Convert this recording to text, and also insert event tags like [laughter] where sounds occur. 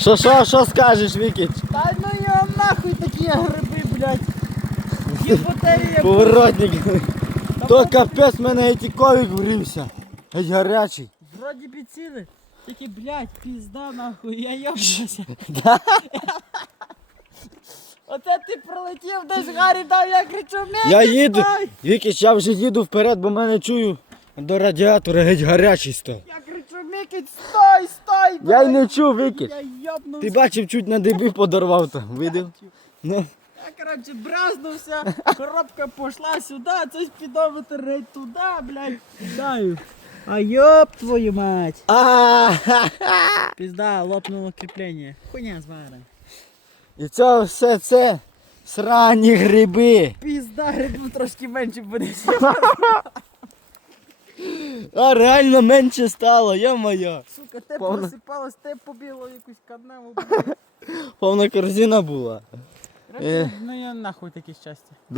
Що, що, що скажеш, Вікіч? Та ну його нахуй такі гриби, блядь. Гіпотерія. Поворотник. То капець мене і ковік врівся. Геть гарячий. Вроді підсіли. Тільки, блядь, пізда нахуй, я йобнуся. Оце ти пролетів десь Гаррі дав, я кричу, мій Я їду. стой! Вікіч, я вже їду вперед, бо мене чую. До радіатора геть гарячий став. Я кричу, Мікіт, стой, стой! Я й не чув, Вікіч. Я йобнувся. Ти бачив, чуть на дебі подорвав там. Видів? Ну. Я, коротше, бразнувся, коробка пішла сюди, цей спідометр геть туди, блядь. Даю. А йоп твою мать. Пізда, лопнуло кріплення. Хуйня звара. І це все це срані гриби. Пізда, грибу трошки менше буде. [laughs] А реально менше стало, йо моя. Сука, те Повна- просипалось, те побіло якусь канаву. Повна корзина була. Коротше, Ну я нахуй таке щастя.